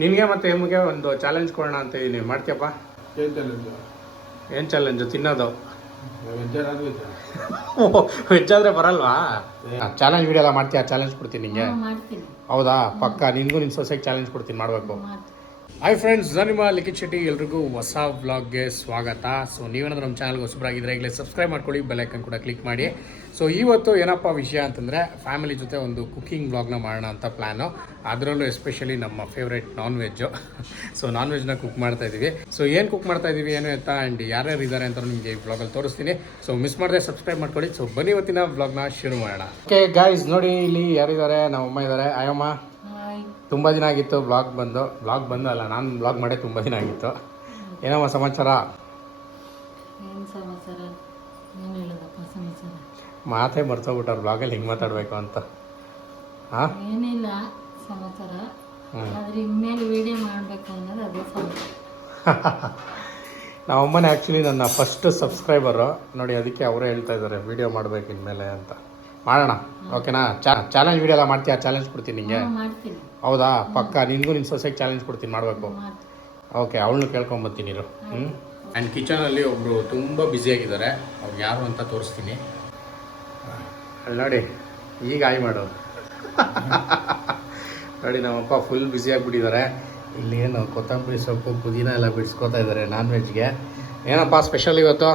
ನಿನಗೆ ಮತ್ತು ಎಮ್ಗೆ ಒಂದು ಚಾಲೆಂಜ್ ಕೊಡೋಣ ಅಂತ ಇದೀನಿ, ಮಾಡ್ತೀಯಪ್ಪ? ಏನು ಚಾಲೆಂಜು? ತಿನ್ನೋದು. ವೆಜ್ ಆದರೆ ಬರಲ್ವಾ? ಚಾಲೆಂಜ್ ವಿಡಿಯೋ ಎಲ್ಲ ಮಾಡ್ತೀಯಾ? ಚಾಲೆಂಜ್ ಕೊಡ್ತೀನಿ ನಿಂಗೆ. ಹೌದಾ? ಪಕ್ಕ ನಿನಗೂ ನಿನ್ನ ಸೊಸೆಗೆ ಚಾಲೆಂಜ್ ಕೊಡ್ತೀನಿ, ಮಾಡಬೇಕು. ಹಾಯ್ ಫ್ರೆಂಡ್ಸ್, ನಾನು ನಿಮ್ಮ ಲಿಖಿತ್ ಶೆಟ್ಟಿ. ಎಲ್ರಿಗೂ ಹೊಸ ವ್ಲಾಗ್ಗೆ ಸ್ವಾಗತ. ಸೊ ನೀವೇನಾದ್ರೂ ನಮ್ಮ ಚಾನಲ್ಗೆ ಹೊಸಬರಾಗಿದ್ದರೆ ಈಗಲೇ ಸಬ್ಸ್ಕ್ರೈಬ್ ಮಾಡ್ಕೊಳ್ಳಿ, ಬೆಲ್ಲೈಕನ್ ಕೂಡ ಕ್ಲಿಕ್ ಮಾಡಿ. ಸೊ ಇವತ್ತು ಏನಪ್ಪ ವಿಷಯ ಅಂತಂದರೆ, ಫ್ಯಾಮಿಲಿ ಜೊತೆ ಒಂದು ಕುಕ್ಕಿಂಗ್ ವ್ಲಾಗ್ನ ಮಾಡೋಣ ಅಂತ ಪ್ಲ್ಯಾನು. ಅದರಲ್ಲೂ ಎಸ್ಪೆಷಲಿ ನಮ್ಮ ಫೇವ್ರೇಟ್ ನಾನ್ ವೆಜ್ಜು. ಸೊ ನಾನ್ ವೆಜ್ನ ಕುಕ್ ಮಾಡ್ತಾಯಿದ್ದೀವಿ. ಸೊ ಏನು ಕುಕ್ ಮಾಡ್ತಾಯಿದ್ದೀವಿ ಏನು ಅಂತ ಆ್ಯಂಡ್ ಯಾರ್ಯಾರು ಇದ್ದಾರೆ ಅಂತ ನಿಮಗೆ ಈ ವ್ಲಾಗಲ್ಲಿ ತೋರಿಸ್ತೀನಿ. ಸೊ ಮಿಸ್ ಮಾಡದೆ ಸಬ್ಸ್ಕ್ರೈಬ್ ಮಾಡ್ಕೊಳ್ಳಿ. ಸೊ ಬನ್ನಿ ಇವತ್ತಿನ ವ್ಲಾಗ್ನ ಶುರು ಮಾಡೋಣ. ಓಕೆ ಗಾಯ್ಸ್, ನೋಡಿ ಇಲ್ಲಿ ಯಾರಿದ್ದಾರೆ? ನಮ್ಮ ಅಮ್ಮ ಇದ್ದಾರೆ. ಅಯ್ಯಮ್ಮ, ತುಂಬ ದಿನ ಆಗಿತ್ತು ವ್ಲಾಗ್ ಬಂದು ಅಲ್ಲ, ನಾನು ವ್ಲಾಗ್ ಮಾಡೇ ತುಂಬ ದಿನ ಆಗಿತ್ತು. ಏನಮ್ಮ ಸಮಾಚಾರ? ಮಾತೇ ಮರ್ತೋಗ್ಬಿಟ್ಟಾರ ವ್ಲಾಗಲ್ಲಿ ಹಿಂಗೆ ಮಾತಾಡಬೇಕು ಅಂತ. ಹಾಂ, ಏನಿಲ್ಲ ಸಮಾಚಾರ, ಆದರೆ ಇನ್ಮೇಲೆ ವಿಡಿಯೋ ಮಾಡಬೇಕು ಅನ್ನೋದು ಅದೇ ಸಮಾಚಾರ. ನಮ್ಮಮ್ಮನೇ ಆ್ಯಕ್ಚುಲಿ ನನ್ನ ಫಸ್ಟ್ ಸಬ್ಸ್ಕ್ರೈಬರು ನೋಡಿ, ಅದಕ್ಕೆ ಅವರೇ ಹೇಳ್ತಾ ಇದ್ದಾರೆ ವಿಡಿಯೋ ಮಾಡಬೇಕು ಇನ್ಮೇಲೆ ಅಂತ. ಮಾಡೋಣ, ಓಕೆನಾ? ಚಾಲೆಂಜ್ ವಿಡಿಯೋ ಎಲ್ಲ ಮಾಡ್ತೀಯಾ? ಚಾಲೆಂಜ್ ಕೊಡ್ತೀನಿ ನಿಂಗೆ. ಮಾಡ್ತೀನಿ. ಹೌದಾ? ಪಕ್ಕ ನಿನಗೂ ನಿನ್ನ ಸೊಸೆಗೆ ಚಾಲೆಂಜ್ ಕೊಡ್ತೀನಿ, ಮಾಡಬೇಕು. ಓಕೆ, ಅವಳನ್ನು ಕೇಳ್ಕೊಂಬತ್ತೀನಿ ಇರು. ಆ್ಯಂಡ್ ಕಿಚನಲ್ಲಿ ಒಬ್ಬರು ತುಂಬ ಬ್ಯುಸಿಯಾಗಿದ್ದಾರೆ. ಅವ್ರು ಯಾರು ಅಂತ ತೋರಿಸ್ತೀನಿ. ಅಲ್ಲಿ ನೋಡಿ, ಈಗ ಆಯ್ ಮಾಡು. ನೋಡಿ, ನಮ್ಮಪ್ಪ ಫುಲ್ ಬ್ಯುಸಿಯಾಗಿಬಿಟ್ಟಿದ್ದಾರೆ. ಇಲ್ಲಿ ಏನು ಕೊತ್ತಂಬರಿ ಸೊಪ್ಪು ಪುದೀನ ಎಲ್ಲ ಬಿಡಿಸ್ಕೊತಾ ಇದ್ದಾರೆ ನಾನ್ ವೆಜ್ಗೆ. ಏನಪ್ಪ ಸ್ಪೆಷಲ್ ಇವತ್ತು?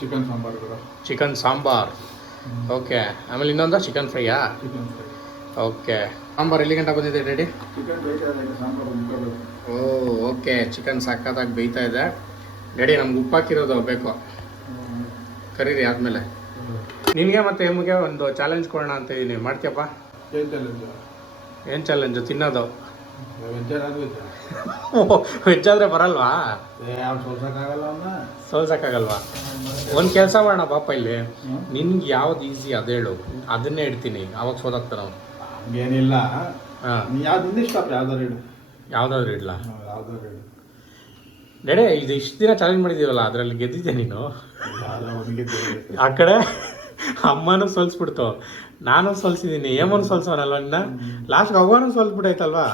Chicken sambar. Chicken sambar. Okay, ಆಮೇಲೆ ಇನ್ನೊಂದು ಚಿಕನ್ ಫ್ರೈಯಾ? ಓಕೆ, ಸಾಂಬಾರು ಎಲ್ಲಿ ಗಂಟೆ ಬಂದಿದೆ ರೆಡಿ? ಓ ಓಕೆ, ಚಿಕನ್ ಸಕ್ಕತ್ತಾಗಿ ಬೇಯ್ತಾ ಇದೆ. ರೆಡಿ, ನಮ್ಗೆ ಉಪ್ಪಾಕಿರೋದು ಬೇಕು. ಕರೀರಿ ಆದಮೇಲೆ. ನಿನಗೆ ಮತ್ತು ಎಮ್ಗೆ ಒಂದು ಚಾಲೆಂಜ್ ಕೊಡೋಣ ಅಂತ ಇದೀನಿ, ಮಾಡ್ತೀಯಪ್ಪ? ಏನು ಚಾಲೆಂಜು? ತಿನ್ನೋದು. ವೆಜ್ ಆದರೆ ಬರಲ್ವಾ? ಸೋಲ್ಸಕ್ಕಾಗಲ್ವಾ? ಒಂದು ಕೆಲಸ ಮಾಡೋಣ ಪಾಪ, ಇಲ್ಲಿ ನಿನ್ಗೆ ಯಾವ್ದು ಈಸಿ ಅದು ಹೇಳು, ಅದನ್ನೇ ಇಡ್ತೀನಿ. ಅವಾಗ ಸೋದಾಗ್ತಾನೆ ಅವನು. ಏನಿಲ್ಲ, ಹಾಂ, ಯಾವ್ದಾದ್ರು ಇಡ್ಲಾ? ಡೆಡೆ, ಇದು ಇಷ್ಟು ದಿನ ಚಾಲೆಂಜ್ ಮಾಡಿದ್ದೀವಲ್ಲ, ಅದರಲ್ಲಿ ಗೆದ್ದಿದ್ದೆ ನೀನು. ಆ ಕಡೆ ಅಮ್ಮನೂ ಸೋಲ್ಸ್ಬಿಡ್ತು, ನಾನು ಸೋಲ್ಸಿದ್ದೀನಿ, ಏಮನ್ನು ಸೋಲ್ಸೋನಲ್ವ ನಿನ್ನ. ಲಾಸ್ಟ್ಗೆ ಅವ್ವನೂ ಸೋಲ್ಸ್ಬಿಟ್ಟೈತಲ್ವಾ?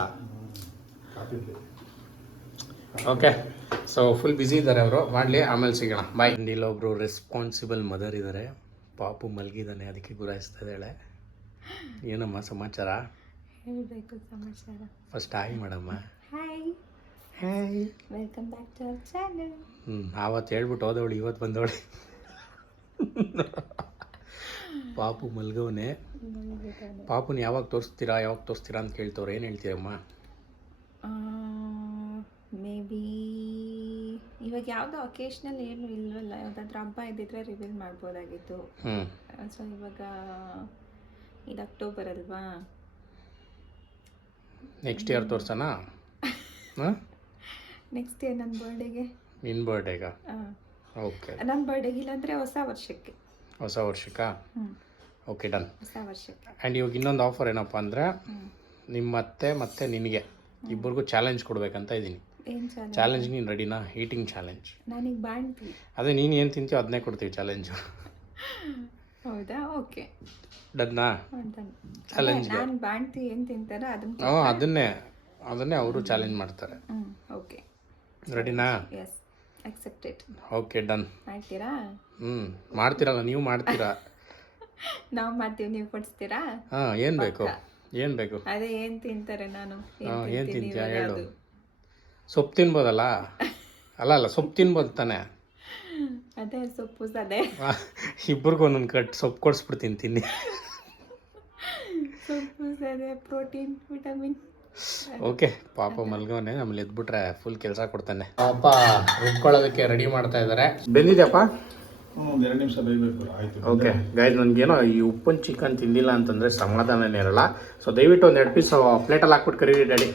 ಓಕೆ, ಸೊ ಫುಲ್ ಬ್ಯುಸಿ ಇದ್ದಾರೆ ಅವರು, ಮಾಡಲಿ, ಆಮೇಲೆ ಸಿಗೋಣ, ಬಾಯ್. ಇಲ್ಲೊಬ್ರು ರೆಸ್ಪಾನ್ಸಿಬಲ್ ಮದರ್ ಇದ್ದಾರೆ. ಪಾಪು ಮಲಗಿದ್ದಾನೆ, ಅದಕ್ಕೆ ಗುರಾಯಿಸ್ತಾ ಇದ್ದಾಳೆ. ಏನಮ್ಮ ಸಮಾಚಾರ? ಹೇಳಬೇಕು ಸಮಾಚಾರ. ಫಸ್ಟ್ ಹಾಯ್ ಮಾಡಮ್ಮ. Hi, hi, welcome back to our channel. ಆವತ್ತು ಹೇಳ್ಬಿಟ್ಟು ಹೋದವಳು, ಇವತ್ತು ಬಂದವಳು. ಪಾಪು ಮಲ್ಗವನೆ. ಪಾಪುನ ಯಾವಾಗ ತೋರಿಸ್ತೀರಾ ಅಂತ ಕೇಳ್ತವ್ರು, ಏನು ಹೇಳ್ತೀರಮ್ಮ? ಮೇ ಬಿ ಇವಾಗ ಯಾವುದೋ ಒಕೇಶ್ನಲ್ ಏನು ಇಲ್ವಲ್ಲ, ಯಾವುದಾದ್ರೂ ಹಬ್ಬ ಇದ್ದಿದ್ರೆ ರಿವೀಲ್ ಮಾಡ್ಬೋದಾಗಿತ್ತು. ಸೊ ಇವಾಗ ಇದು ಅಕ್ಟೋಬರ್ ಅಲ್ವಾ? ನೆಕ್ಸ್ಟ್ ಇಯರ್ ತೋರ್ಸೋಣ? ನೆಕ್ಸ್ಟ್ ಇಯರ್ ನನ್ನ ಬರ್ಡೇಗೆ. ನಿನ್ನ ಬರ್ಡೇಗ? ಓಕೆ, ನನ್ನ ಬರ್ಡೇಗೆ ಇಲ್ಲಾಂದರೆ ಹೊಸ ವರ್ಷಕ್ಕೆ. ಹೊಸ ವರ್ಷಕ್ಕಾ? Okay, done. ಹೊಸ ವರ್ಷಕ್ಕೆ. ಆ್ಯಂಡ್ ಇವಾಗ ಇನ್ನೊಂದು ಆಫರ್ ಏನಪ್ಪ ಅಂದರೆ, ನಿಮ್ಮ ಅತ್ತೆ ಮತ್ತು ನಿನಗೆ ಇಬ್ಬರಿಗೂ ಚಾಲೆಂಜ್ ಕೊಡ್ಬೇಕಂತ ಇದ್ದೀನಿ. ಏನು ಚಾಲೆಂಜ್? ನೀನು ರೆಡಿನಾ? Eating challenge. ನನಗೆ ಬಾಣ್ತಿ. ಅದೇ ನೀನು ಏನು ತಿಂತೀಯೋ ಅದನ್ನೇ ಕೊಡ್ತೀವಿ ಚಾಲೆಂಜು. ಹೌದಾ? ಓಕೆ, ಡನ್ನಾ? ಚಾಲೆಂಜ್. ನಾನು ಬಾಣ್ತಿ ಏನು ತಿಂತಾರೋ ಅದನ್ನ. ಅದನ್ನೇ ಅವರು ಚಾಲೆಂಜ್ ಮಾಡ್ತಾರೆ. ಓಕೆ, ರೆಡಿನಾ? Yes, accepted. Okay, done. ಮಾಡ್ತೀರಾ? ಮಾಡ್ತೀರಲ್ಲ, ನೀವು ಮಾಡ್ತೀರಾ? ನಾವು ಮಾಡ್ತೀವಿ, ನೀವು ಕೊಡಿಸ್ತೀರಾ? ಹಾಂ, ಏನು ಬೇಕು? ಏನು ಬೇಕು? ಅದೇ ಏನು ತಿಂತಾರೆ, ನಾನು ಏನು ತಿಂತೀಯ ಹೇಳು? ಸೊಪ್ಪು ತಿನ್ಬೋದಲ್ಲ? ಅಲ್ಲ, ಸೊಪ್ಪು ತಿನ್ಬೋದು ತಾನೆ? ಅದೇ ಸೊಪ್ಪು ಸದೆ. ಇಬ್ಬರಿಗೂ ಒಂದೊಂದು ಕಟ್ ಸೊಪ್ಪು ಕೊಡಿಸ್ಬಿಡ್ತೀನಿ, ತಿನ್ನಿ. ಸೊಪ್ಪು ಸದೆ, ಪ್ರೋಟೀನ್, ವಿಟಮಿನ್. ಓಕೆ, ಪಾಪ ಮಲ್ಗವನೆ, ಆಮೇಲೆ ಎದ್ಬಿಟ್ರೆ ಫುಲ್ ಕೆಲಸ ಕೊಡ್ತಾನೆ. ಪಾಪ ರುಬ್ಕೊಳ್ಳೋದಕ್ಕೆ ರೆಡಿ ಮಾಡ್ತಾ ಇದ್ದಾರೆ. ಬೆಂದಿದ್ಯಪ್ಪ? ಒಂದು 2 ನಿಮಿಷ ಬೇಯಬೇಕು. ಆಯ್ತು. ಓಕೆ ಗೈಸ್, ನನಗೇನೋ ಈ ಉಪ್ಪಿನ ಚಿಕನ್ ತಿಂದಿಲ್ಲ ಅಂತಂದರೆ ಸಮಾಧಾನನೇ ಇರಲ್ಲ. ಸೊ ದಯವಿಟ್ಟು ಒಂದು 2 ಪೀಸ್ ಪ್ಲೇಟಲ್ಲಿ ಹಾಕ್ಬಿಟ್ಟು ಕರೀರಿ ಡ್ಯಾಡಿ.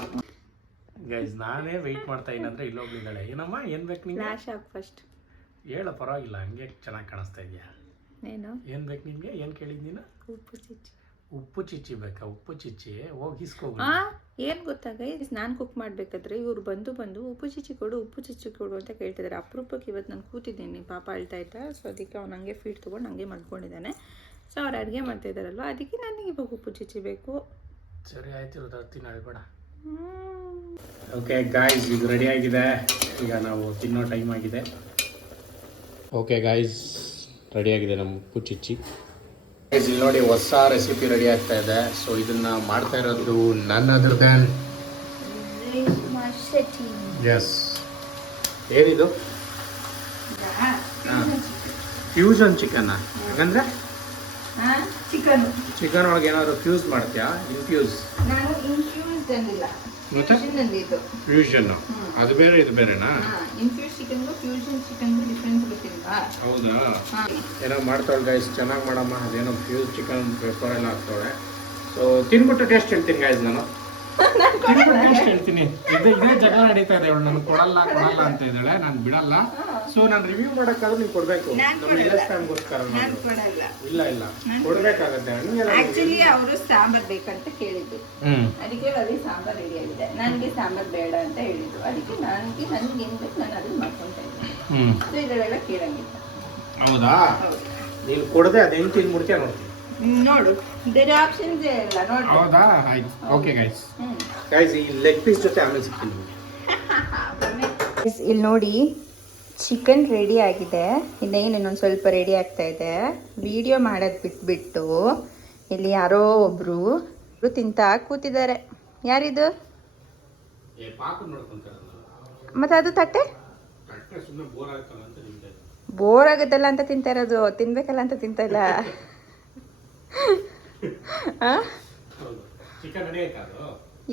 ಗೈಸ್, ನಾನೇ ವೆಯ್ಟ್ ಮಾಡ್ತಾ ಇದ್ದೀನಂದ್ರೆ ಇಲ್ಲೋಗ್ಲಿದ್ದಾಳೆ. ಏನಮ್ಮ, ಏನು ಬೇಕು ನಿಂಗೆ? ಫ್ಲಾಶ್ ಆಗಿ ಫಸ್ಟ್ ಹೇಳು, ಪರವಾಗಿಲ್ಲ, ಹಂಗೆ ಚೆನ್ನಾಗಿ ಕಾಣಿಸ್ತಾ ಇದೆಯಾ? ಏನು ಬೇಕು ನಿನಗೆ? ಏನು ಕೇಳಿದ್ದು ನೀನು? ಉಪ್ಪು ಚಿಚ್ಚಿ. ಉಪ್ಪು ಚಿಚ್ಚಿ ಬೇಕಾ? ಉಪ್ಪು ಚಿಚ್ಚಿ ಹೋಗಿ ಇಸ್ಕೋಗಿ. ಏನು ಗೊತ್ತಾಗ, ನಾನು ಕುಕ್ ಮಾಡಬೇಕಾದ್ರೆ ಇವ್ರು ಬಂದು ಉಪ್ಪು ಚಿಚ್ಚಿ ಕೊಡು ಅಂತ ಕೇಳ್ತಿದ್ದಾರೆ. ಅಪರೂಪಕ್ಕೆ ಇವತ್ತು ನಾನು ಕೂತಿದ್ದೀನಿ, ಪಾಪ ಅಳ್ತಾ ಇದ್ದ. ಸೊ ಅದಕ್ಕೆ ಅವ್ನು ಹಂಗೆ ಫೀಡ್ ತೊಗೊಂಡು ಹಂಗೆ ಮಲ್ಕೊಂಡಿದ್ದಾನೆ. ಸೊ ಅವ್ರು ಅಡುಗೆ ಮಾಡ್ತಾಯಿದ್ದಾರಲ್ವ, ಅದಕ್ಕೆ ನನಗೆ ಇವಾಗ ಉಪ್ಪು ಚಿಚ್ಚಿ ಬೇಕು. ಸರಿ ಆಯ್ತು, ತರ್ತೀನಿ, ಅಳ್ಬೇಡ. ಓಕೆ ಗಾಯ್ಸ್ ಇದು ರೆಡಿ ಆಗಿದೆ, ಈಗ ನಾವು ತಿನ್ನೋ ಟೈಮ್ ಆಗಿದೆ. ಓಕೆ ಗಾಯ್ಸ್ ರೆಡಿ ಆಗಿದೆ ನಮ್ಮ ಉಪ್ಪು ಚಿಚ್ಚಿ. ಗೈಸ್ ಇಲ್ಲಿ ನೋಡಿ ಹೊಸ ರೆಸಿಪಿ ರೆಡಿ ಆಗ್ತಾ ಇದೆ. ಸೊ ಇದನ್ನ ಮಾಡ್ತಾ ಇರೋದು ನನ್ ಅದರ್ ದ್ಯಾನ್ ಎಸ್ ಏನಿದು ಫ್ಯೂಷನ್ ಚಿಕನ್. ಹಾಗಂದ್ರೆ ಚಿಕನ್ ಒಳಗೆ ಏನಾದ್ರು ಫ್ಯೂಸ್ ಮಾಡ್ತೀಯಾ? ಇನ್ಫ್ಯೂಸ್ ನಾನು ಇನ್ಫ್ಯೂಸ್ ಅಂದಿಲ್ಲ, ಮತ್ತೆ ಅಂದಿದ್ದು. ಫ್ಯೂಷನ್ ಅದು ಬೇರೆ ಇದು ಬೇರೆನಾ? ಇನ್ಫ್ಯೂಸ್ ಚಿಕನ್ಗೂ ಫ್ಯೂಷನ್ ಚಿಕನ್ಗೂ ಡಿಫ್ರೆನ್ಸ್ ಗೊತ್ತಿಲ್ವಾ? ಹೌದಾ? ಏನೋ ಮಾಡ್ತಾಳೆ ಗೈಸ್, ಚೆನ್ನಾಗಿ ಮಾಡಮ್ಮ. ಅದೇನೋ ಫ್ಯೂಸ್ ಚಿಕನ್ ಪೆಪ್ಪರ್ ಎಲ್ಲ ಹಾಕ್ತಾಳೆ. ಸೊ ತಿನ್ಬಿಟ್ಟು ಟೇಸ್ಟ್ ಹೇಳ್ತೀನಿ ಗೈಸ್, ನಾನು ಟೇಸ್ಟ್ ಹೇಳ್ತೀನಿ. ಇದೇ ಜಗಳ ನಡೀತಾ ಇದೆ, ಅವಳು ನನಗೆ ಕೊಡಲ್ಲ ಅಂತ ಇದ್ದಾಳೆ, ನಾನು ಬಿಡಲ್ಲ. ಸೊ ನಾನು ರಿವ್ಯೂ ಮಾಡೋಕ್ಕಾದ್ರೂ ನೀವು ಕೊಡಬೇಕು, ನಮ್ಮ ಎಲ್ಲ ಟೈಮ್ಗೋಸ್ಕರ. ಇಲ್ಲ ಇಲ್ಲ ಕೊಡಬೇಕಾಗತ್ತೆ. ಆಕ್ಚುಲಿ ಅವರು ಸಾಂಬಾರ್ ಬೇಕಂತ ಕೇಳಿದ್ದು, ಅದಕ್ಕೆ ಅಲ್ಲಿ ಸಾಂಬಾರ್ ರೆಡಿ ಆಗಿದೆ. ನನಗೆ ಸಾಂಬಾರ್ ಬೇಡ ಅಂತ ಹೇಳಿದ್ರು, ಅದಕ್ಕೆ ನನಗೆ ಏನ್ ಬೇಕು ನಾನು ಅದನ್ನ ಮಾಡ್ಕೊಂತ ಇದ್ದೀನಿ. ಸೊ ಇದರಲ್ಲೆಲ್ಲ ಕೇಳಂಗಿಲ್ಲ. ಹೌದಾ? ನೀನು ಕೊಡದೆ ಅದು ಹೆಂಗೆ ತಿಂದ್ಬಿಡ್ತೀಯ ನೋಡ್ತೀನಿ. ನೋಡು ಬೇರೆ ಆಪ್ಷನ್ಸ್ ಇಲ್ಲ ನೋಡಿ. ಹೌದಾ? ಆಯ್ತು. ಓಕೆ ಗೈಸ್ ಗೈಸ್ ಈ ಲೆಗ್ ಪೀಸ್ ಜೊತೆ ಆಮೇಲೆ ಸಿಗ್ತೀನಿ. ಇಲ್ಲಿ ನೋಡಿ ಚಿಕನ್ ರೆಡಿ ಆಗಿದೆ, ಇನ್ನೇನು ಇನ್ನೊಂದು ಸ್ವಲ್ಪ ರೆಡಿ ಆಗ್ತಾ ಇದೆ. ವಿಡಿಯೋ ಮಾಡೋದು ಬಿಟ್ಬಿಟ್ಟು ಇಲ್ಲಿ ಯಾರೋ ಒಬ್ರು ತಿಂತಾ ಕೂತಿದ್ದಾರೆ. ಯಾರಿದು? ಮತ್ತೆ ಅದು ತಟ್ಟೆ ಬೋರ್ ಆಗುತ್ತಲ್ಲ ಅಂತ ತಿಂತಾ ಇರೋದು, ತಿನ್ಬೇಕಲ್ಲ ಅಂತ ತಿಂತಾ ಇಲ್ಲ.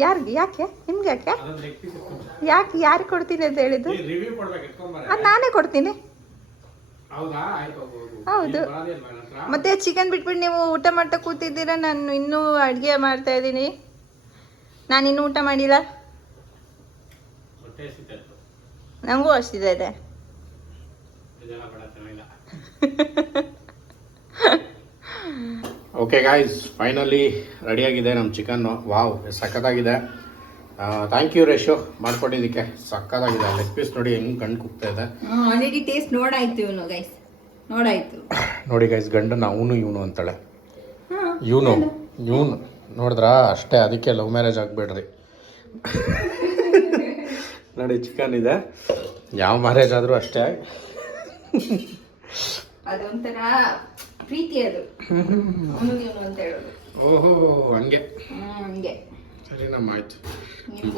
ಯಾರಿಗೆ? ಯಾಕೆ ನಿಮ್ಗೆ? ಯಾಕೆ ಯಾರಿಗೆ ಕೊಡ್ತೀನಿ ಅಂತ ಹೇಳಿದ್ದು? ಅದು ನಾನೇ ಕೊಡ್ತೀನಿ. ಹೌದು, ಮತ್ತೆ ಚಿಕನ್ ಬಿಟ್ಬಿಟ್ಟು ನೀವು ಊಟ ಮಾಡ್ತಾ ಕೂತಿದ್ದೀರಾ, ನಾನು ಇನ್ನೂ ಅಡುಗೆ ಮಾಡ್ತಾ ಇದ್ದೀನಿ. ನಾನು ಇನ್ನೂ ಊಟ ಮಾಡಿಲ್ಲ, ನನಗೂ ಅಷ್ಟಿದೆ. ಓಕೆ ಗಾಯ್ಸ್ ಫೈನಲಿ ರೆಡಿಯಾಗಿದೆ ನಮ್ಮ ಚಿಕನ್ನು. ವಾವ್ ಸಕ್ಕತ್ತಾಗಿದೆ. ಥ್ಯಾಂಕ್ ಯು ರೇಷು ಮಾಡ್ಕೊಟ್ಟಿದ್ದಕ್ಕೆ. ಸಕ್ಕತ್ತಾಗಿದೆ. ಲೆಗ್ ಪೀಸ್ ನೋಡಿ ಹೆಂಗೆ ಗಂಡು ಕುಗ್ತಾ ಇದೆ. ಆಲ್ರೆಡಿ ಟೇಸ್ಟ್ ನೋಡಾಯ್ತು ಇವನು ಗೈಸ್, ನೋಡಾಯ್ತು ನೋಡಿ ಗೈಸ್, ಗಂಡನ ಅವನು ಇವನು ಅಂತಾಳೆ. ಇವನು ನೋಡಿದ್ರಾ? ಅಷ್ಟೇ, ಅದಕ್ಕೆ ಲವ್ ಮ್ಯಾರೇಜ್ ಆಗಬೇಡ್ರಿ. ನೋಡಿ ಚಿಕನ್ ಇದೆ, ಯಾವ ಮ್ಯಾರೇಜ್ ಆದರೂ ಅಷ್ಟೇ. ಅದೊಂಥರ ಪ್ರೀತಿ, ಅದು ಅಂತ ಹೇಳೋದು. ಓಹೋ ಹಂಗೆ ಹಂಗೆ ಸರಿ ನಮ್ಮ ಆಯ್ತು.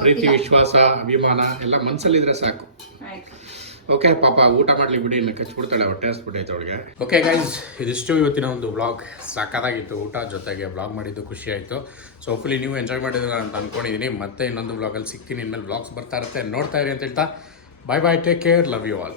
ಪ್ರೀತಿ ವಿಶ್ವಾಸ ಅಭಿಮಾನ ಎಲ್ಲ ಮನಸ್ಸಲ್ಲಿದ್ರೆ ಸಾಕು. ಓಕೆ ಪಾಪ ಊಟ ಮಾಡ್ಲಿಕ್ಕೆ ಬಿಡಿ, ಇನ್ನು ಕಚ್ಬಿಡ್ತಾಳೆ, ಹೊಟ್ಟೆ ಹಸ್ಬಿಟ್ಟೈತೆ ಅವಳಿಗೆ. ಓಕೆ ಗೈಸ್ ಇದಿಷ್ಟು ಇವತ್ತಿನ ಒಂದು ವ್ಲಾಗ್. ಸಾಕಾಗಿತ್ತು, ಊಟ ಜೊತೆಗೆ ವ್ಲಾಗ್ ಮಾಡಿದ್ದು ಖುಷಿ ಆಯಿತು. ಸೊ ಹೋಪ್ಫುಲಿ ನೀವು ಎಂಜಾಯ್ ಮಾಡಿದ್ದೀರಾ ಅಂತ ಅಂದ್ಕೊಂಡಿದ್ದೀನಿ. ಮತ್ತೆ ಇನ್ನೊಂದು ವ್ಲಾಗಲ್ಲಿ ಸಿಗ್ತೀನಿ. ಇನ್ಮೇಲೆ ವ್ಲಾಗ್ಸ್ ಬರ್ತಾ ಇರುತ್ತೆ, ನೋಡ್ತಾ ಇರಿ ಅಂತ ಹೇಳ್ತಾ bye bye, take care, love you all.